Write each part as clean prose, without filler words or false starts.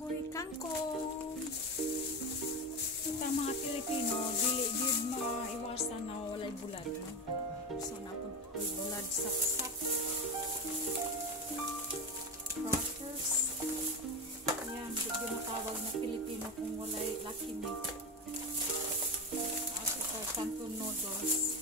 ako'y kangkong. Ito mga Pilipino, dili gid maiwasan na walay bulad, no? So napod bulad saksak. Crackers. Ayan, di matawag na Pilipino kung walay lucky meat. At ito kangkong noodles.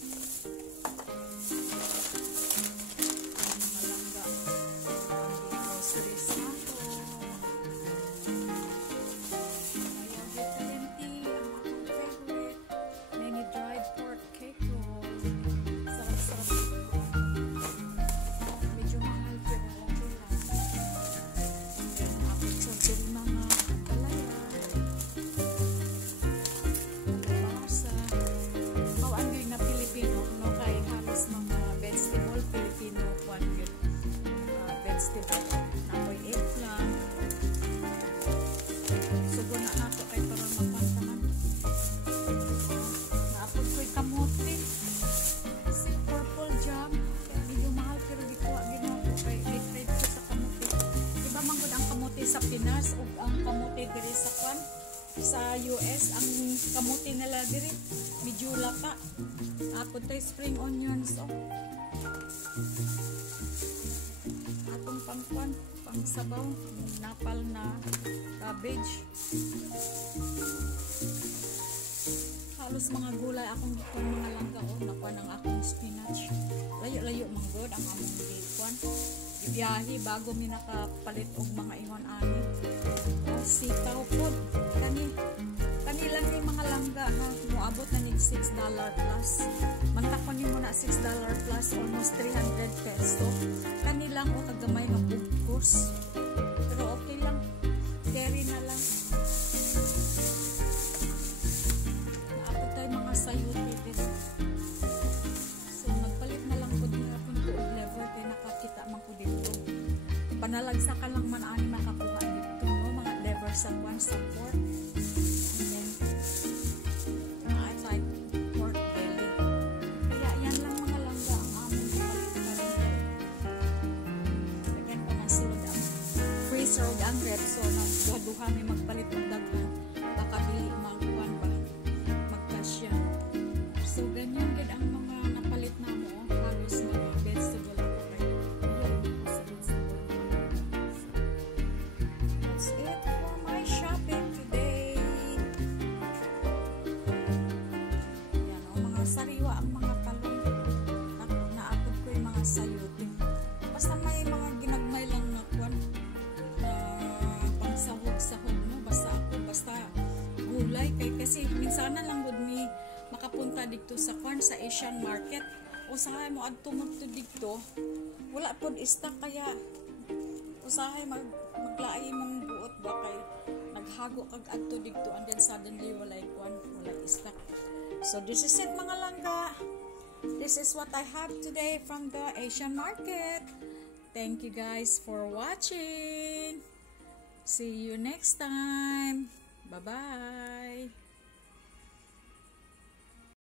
Napoy eggplant. Sugo na nato kay para mapantaman. Naapod ko'y kamote. Si purple jam. Kaya medyo mahal pero di ko ginawa kay trade ko sa kamote. Diba manggod ang kamote sa Pinas o ang kamote diri sa kwan? Sa US, ang kamote nila diri medyo lata. Naapod tayo spring onions. Oh. Pangkwan, pang sabaw, napal na cabbage. Halos mga gulay akong gikon mga langga o nakuha ng akong spinach. Layo-layo manggod ang among gikon. Ibiyahe bago mi nakapalit og mga ingon ani. Sitaw pod kani lang ni mga langga ha, moabot na nig $6 plus. Mantakon ni mo na $6 plus, almost 300 peso. Kani lang o kagamay nga bugkos. Pero okay lang. Carry na lang. Naapod tayo mga sayuti din. So nagpalit na lang po na akong tuog level kaya nakakita man ko dito. Panalagsakan lang man ani makakuha dito, no? Mga lever sa one sa pork. And then I like pork belly. Kaya yan lang mga langga ang among palit. Again pa man sulod ang freezer o ang rep. So nagduha may magpalit ng daghan. Baka bili makuhan ba magkasya. So ganyan din ang mga napalit na mo. Halos mga vegetable ako kayo. That's it for my shopping today. Yan o, mga sariwa ang mga talong. Naapod ko yung mga sayote. Basta may mga ginagmay lang na kwan. Pangsahog-sahog mo. Basta gulay. Kasi minsanan lang gud mi makapunta dito sa kwan sa Asian market. Usahay mo adto mo dito. Wala pod stock kaya usahay maglaay mong buot ba kay naghago kag adto dito and then suddenly walay stock. So this is it mga langga. This is what I have today from the Asian market. Thank you guys for watching. See you next time. Bye bye.